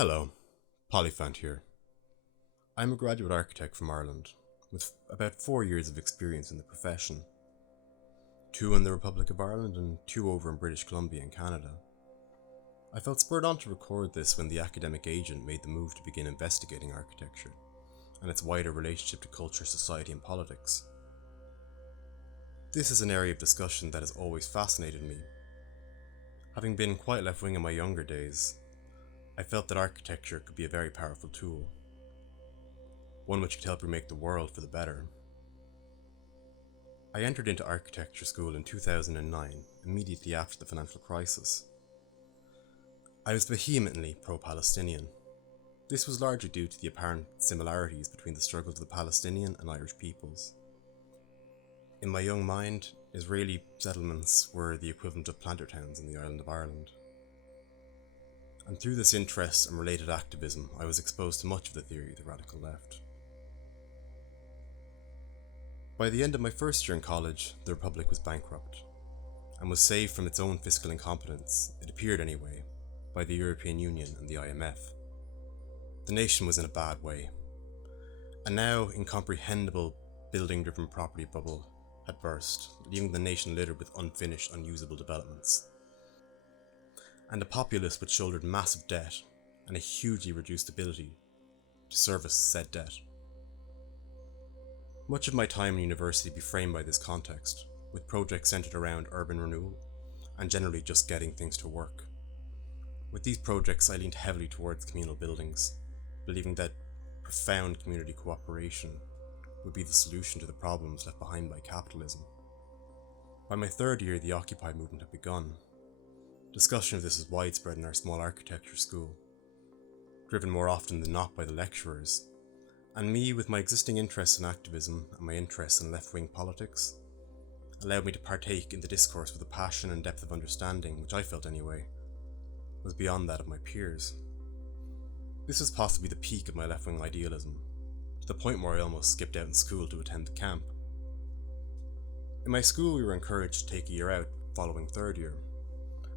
Hello, Polyphant here. I'm a graduate architect from Ireland, with about 4 years of experience in the profession. 2 in the Republic of Ireland and 2 over in British Columbia and Canada. I felt spurred on to record this when the academic agent made the move to begin investigating architecture, and its wider relationship to culture, society and politics. This is an area of discussion that has always fascinated me. Having been quite left-wing in my younger days, I felt that architecture could be a very powerful tool, one which could help remake the world for the better. I entered into architecture school in 2009, immediately after the financial crisis. I was vehemently pro-Palestinian. This was largely due to the apparent similarities between the struggles of the Palestinian and Irish peoples. In my young mind, Israeli settlements were the equivalent of planter towns in the island of Ireland. And through this interest and related activism, I was exposed to much of the theory of the radical left. By the end of my first year in college, the Republic was bankrupt, and was saved from its own fiscal incompetence, it appeared anyway, by the European Union and the IMF. The nation was in a bad way. A now incomprehensible building-driven property bubble had burst, leaving the nation littered with unfinished, unusable developments. And a populace which shouldered massive debt and a hugely reduced ability to service said debt. Much of my time in university be framed by this context, with projects centered around urban renewal and generally just getting things to work. With these projects I leaned heavily towards communal buildings, believing that profound community cooperation would be the solution to the problems left behind by capitalism. By my third year, the Occupy movement had begun. Discussion of this is widespread in our small architecture school, driven more often than not by the lecturers, and me, with my existing interest in activism and my interest in left-wing politics, allowed me to partake in the discourse with a passion and depth of understanding which I felt anyway was beyond that of my peers. This was possibly the peak of my left-wing idealism, to the point where I almost skipped out in school to attend the camp. In my school we were encouraged to take a year out following third year,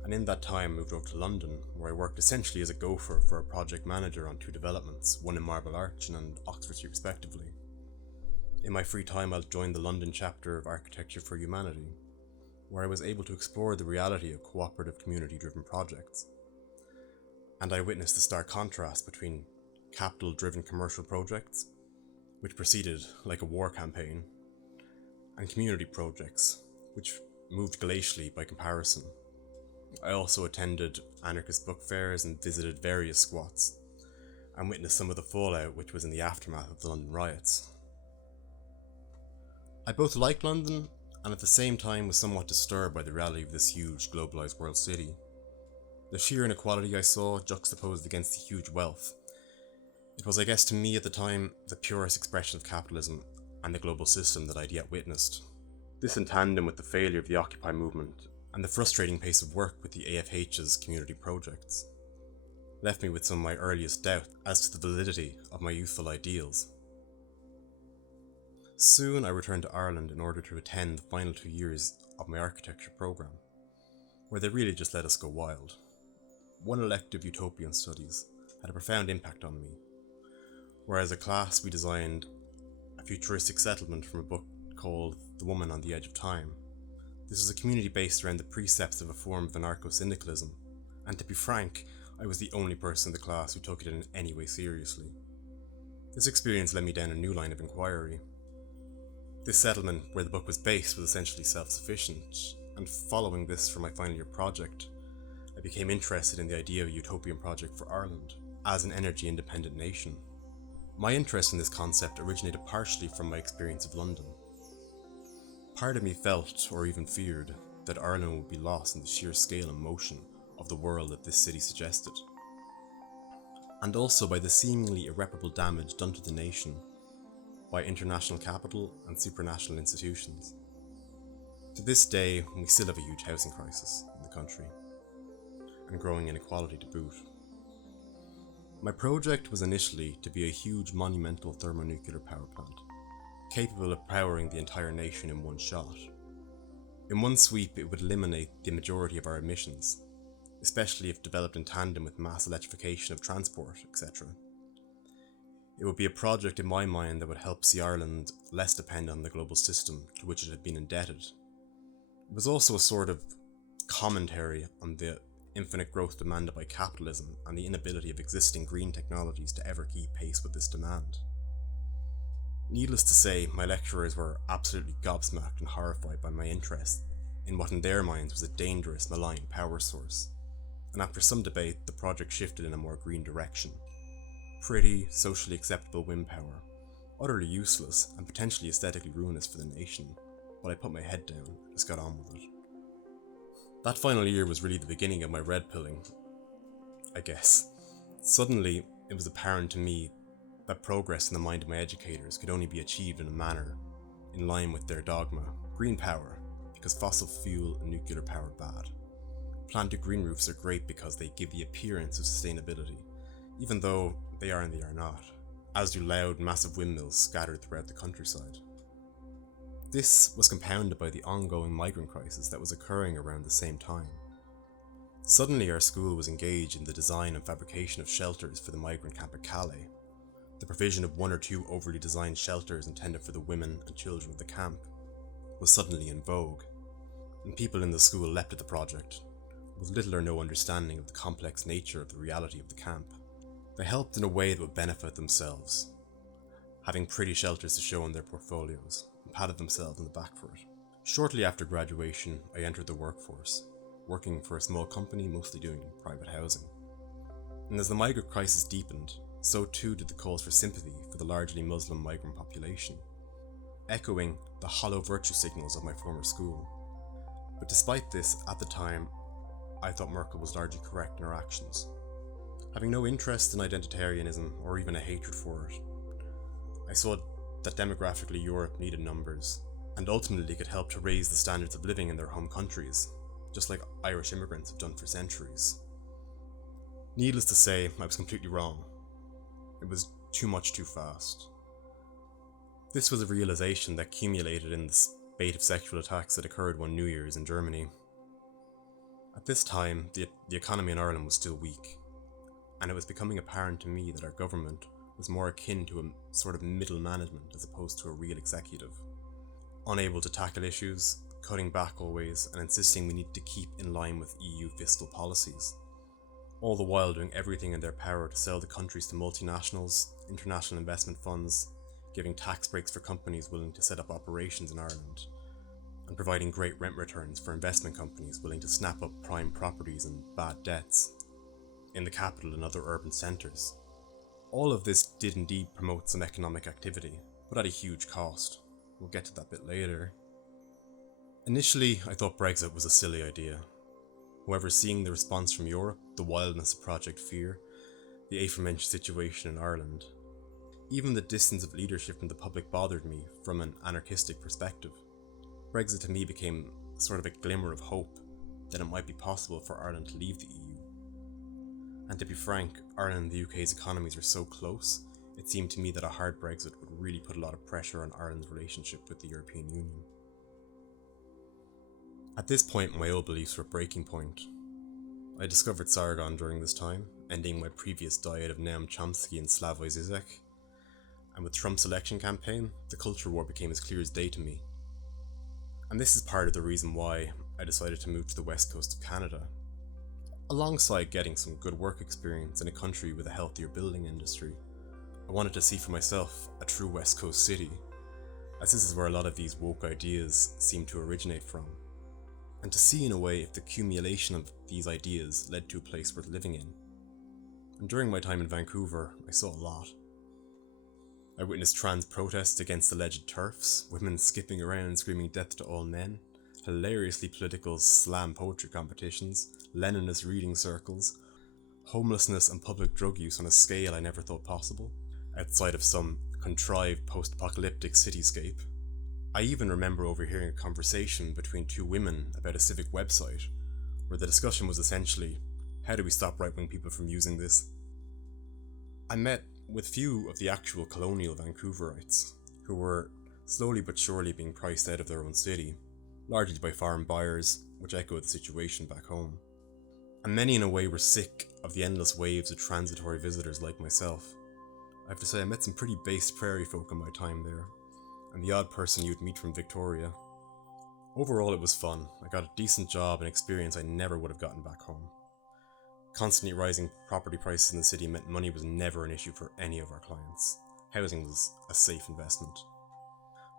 and in that time moved over to London, where I worked essentially as a gopher for a project manager on 2 developments, one in Marble Arch and Oxford Street respectively. In my free time I'll join the London chapter of Architecture for Humanity, where I was able to explore the reality of cooperative community-driven projects. And I witnessed the stark contrast between capital-driven commercial projects, which proceeded like a war campaign, and community projects, which moved glacially by comparison. I also attended anarchist book fairs and visited various squats, and witnessed some of the fallout which was in the aftermath of the London riots. I both liked London, and at the same time was somewhat disturbed by the reality of this huge globalised world city. The sheer inequality I saw juxtaposed against the huge wealth. It was, I guess, to me at the time, the purest expression of capitalism and the global system that I'd yet witnessed. This in tandem with the failure of the Occupy movement and the frustrating pace of work with the AFH's community projects left me with some of my earliest doubt as to the validity of my youthful ideals. Soon I returned to Ireland in order to attend the final 2 years of my architecture programme, where they really just let us go wild. One elective, Utopian Studies, had a profound impact on me, where as a class we designed a futuristic settlement from a book called The Woman on the Edge of Time. This was a community based around the precepts of a form of anarcho-syndicalism, and to be frank, I was the only person in the class who took it in any way seriously. This experience led me down a new line of inquiry. This settlement, where the book was based, was essentially self-sufficient, and following this for my final year project, I became interested in the idea of a utopian project for Ireland, as an energy-independent nation. My interest in this concept originated partially from my experience of London. Part of me felt, or even feared, that Ireland would be lost in the sheer scale and motion of the world that this city suggested, and also by the seemingly irreparable damage done to the nation by international capital and supranational institutions. To this day, we still have a huge housing crisis in the country, and growing inequality to boot. My project was initially to be a huge monumental thermonuclear power plant, capable of powering the entire nation in one shot. In one sweep, it would eliminate the majority of our emissions, especially if developed in tandem with mass electrification of transport, etc. It would be a project in my mind that would help see Ireland less dependent on the global system to which it had been indebted. It was also a sort of commentary on the infinite growth demanded by capitalism and the inability of existing green technologies to ever keep pace with this demand. Needless to say, my lecturers were absolutely gobsmacked and horrified by my interest in what in their minds was a dangerous, malign power source, and after some debate, the project shifted in a more green direction. Pretty, socially acceptable wind power, utterly useless and potentially aesthetically ruinous for the nation, but I put my head down and just got on with it. That final year was really the beginning of my red pilling, I guess. Suddenly, it was apparent to me that progress in the mind of my educators could only be achieved in a manner in line with their dogma: green power, because fossil fuel and nuclear power are bad. Planted green roofs are great because they give the appearance of sustainability, even though they are and they are not, as do loud, massive windmills scattered throughout the countryside. This was compounded by the ongoing migrant crisis that was occurring around the same time. Suddenly our school was engaged in the design and fabrication of shelters for the migrant camp at Calais. The provision of 1 or 2 overly designed shelters intended for the women and children of the camp was suddenly in vogue, and people in the school leapt at the project, with little or no understanding of the complex nature of the reality of the camp. They helped in a way that would benefit themselves, having pretty shelters to show in their portfolios, and patted themselves on the back for it. Shortly after graduation, I entered the workforce, working for a small company mostly doing private housing. And as the migrant crisis deepened, so too did the calls for sympathy for the largely Muslim migrant population, echoing the hollow virtue signals of my former school. But despite this, at the time, I thought Merkel was largely correct in her actions. Having no interest in identitarianism or even a hatred for it, I saw that demographically Europe needed numbers, and ultimately could help to raise the standards of living in their home countries, just like Irish immigrants have done for centuries. Needless to say, I was completely wrong. It was too much too fast. This was a realization that accumulated in the spate of sexual attacks that occurred one New Year's in Germany. At this time, the economy in Ireland was still weak, and it was becoming apparent to me that our government was more akin to a sort of middle management as opposed to a real executive, unable to tackle issues, cutting back always, and insisting we needed to keep in line with EU fiscal policies, all the while doing everything in their power to sell the countries to multinationals, international investment funds, giving tax breaks for companies willing to set up operations in Ireland, and providing great rent returns for investment companies willing to snap up prime properties and bad debts in the capital and other urban centres. All of this did indeed promote some economic activity, but at a huge cost. We'll get to that bit later. Initially, I thought Brexit was a silly idea. However, seeing the response from Europe, the wildness of Project Fear, the aforementioned situation in Ireland, even the distance of leadership from the public bothered me from an anarchistic perspective. Brexit to me became sort of a glimmer of hope that it might be possible for Ireland to leave the EU. And to be frank, Ireland and the UK's economies are so close, it seemed to me that a hard Brexit would really put a lot of pressure on Ireland's relationship with the European Union. At this point, my old beliefs were at breaking point. I discovered Sargon during this time, ending my previous diet of Noam Chomsky and Slavoj Zizek, and with Trump's election campaign, the culture war became as clear as day to me. And this is part of the reason why I decided to move to the west coast of Canada. Alongside getting some good work experience in a country with a healthier building industry, I wanted to see for myself a true west coast city, as this is where a lot of these woke ideas seem to originate from, and to see in a way if the accumulation of these ideas led to a place worth living in. And during my time in Vancouver, I saw a lot. I witnessed trans protests against alleged TERFs, women skipping around screaming death to all men, hilariously political slam poetry competitions, Leninist reading circles, homelessness and public drug use on a scale I never thought possible, outside of some contrived post-apocalyptic cityscape. I even remember overhearing a conversation between 2 women about a civic website, where the discussion was essentially, how do we stop right-wing people from using this? I met with few of the actual colonial Vancouverites, who were slowly but surely being priced out of their own city, largely by foreign buyers, which echoed the situation back home. and many in a way were sick of the endless waves of transitory visitors like myself. I have to say I met some pretty base prairie folk in my time there, and the odd person you'd meet from Victoria. Overall it was fun. I got a decent job and experience I never would have gotten back home. Constantly rising property prices in the city meant money was never an issue for any of our clients. Housing was a safe investment.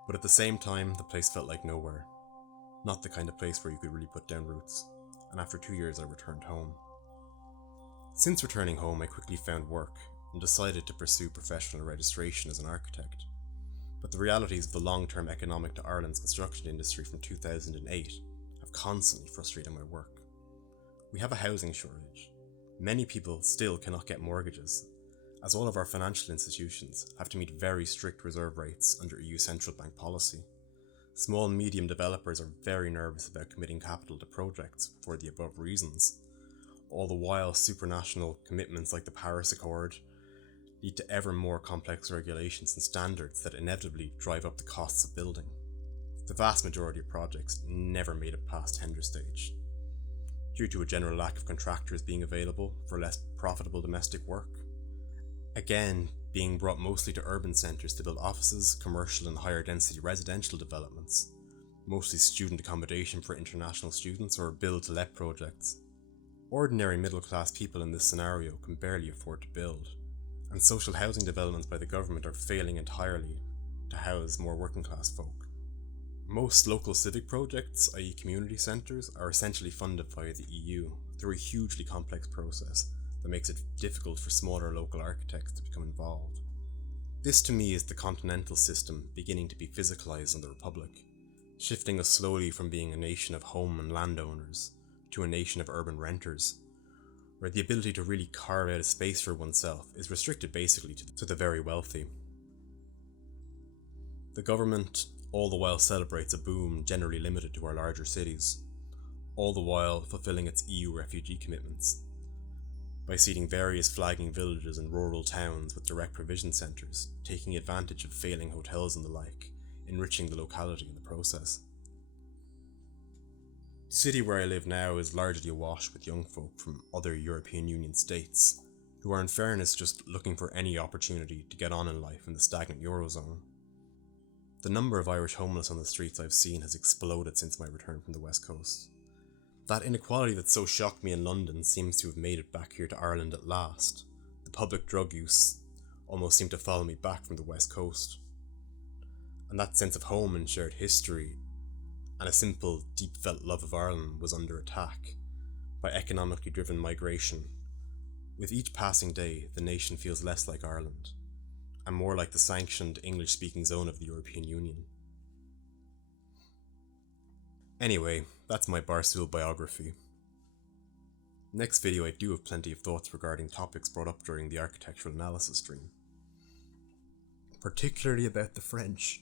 But at the same time, the place felt like nowhere. Not the kind of place where you could really put down roots. And after 2 years I returned home. Since returning home I quickly found work and decided to pursue professional registration as an architect. But the realities of the long-term economic to Ireland's construction industry from 2008 have constantly frustrated my work. We have a housing shortage. Many people still cannot get mortgages, as all of our financial institutions have to meet very strict reserve rates under EU central bank policy. Small and medium developers are very nervous about committing capital to projects for the above reasons. All the while, supranational commitments like the Paris Accord lead to ever more complex regulations and standards that inevitably drive up the costs of building. The vast majority of projects never made it past tender stage, due to a general lack of contractors being available for less profitable domestic work. Again, being brought mostly to urban centres to build offices, commercial and higher density residential developments, mostly student accommodation for international students or build-to-let projects. Ordinary middle-class people in this scenario can barely afford to build, and social housing developments by the government are failing entirely to house more working-class folk. Most local civic projects, i.e. community centres, are essentially funded via the EU through a hugely complex process that makes it difficult for smaller local architects to become involved. This to me is the continental system beginning to be physicalised in the Republic, shifting us slowly from being a nation of home and landowners to a nation of urban renters, where the ability to really carve out a space for oneself is restricted basically to the very wealthy. The government all the while celebrates a boom generally limited to our larger cities, all the while fulfilling its EU refugee commitments by seeding various flagging villages and rural towns with direct provision centres, taking advantage of failing hotels and the like, enriching the locality in the process. The city where I live now is largely awash with young folk from other European Union states, who are in fairness just looking for any opportunity to get on in life in the stagnant Eurozone. The number of Irish homeless on the streets I've seen has exploded since my return from the West Coast. That inequality that so shocked me in London seems to have made it back here to Ireland at last. The public drug use almost seemed to follow me back from the West Coast. And that sense of home and shared history and a simple, deep-felt love of Ireland was under attack by economically driven migration. With each passing day, the nation feels less like Ireland, and more like the sanctioned English-speaking zone of the European Union. Anyway, that's my Barstool biography. Next video I do have plenty of thoughts regarding topics brought up during the architectural analysis stream, particularly about the French.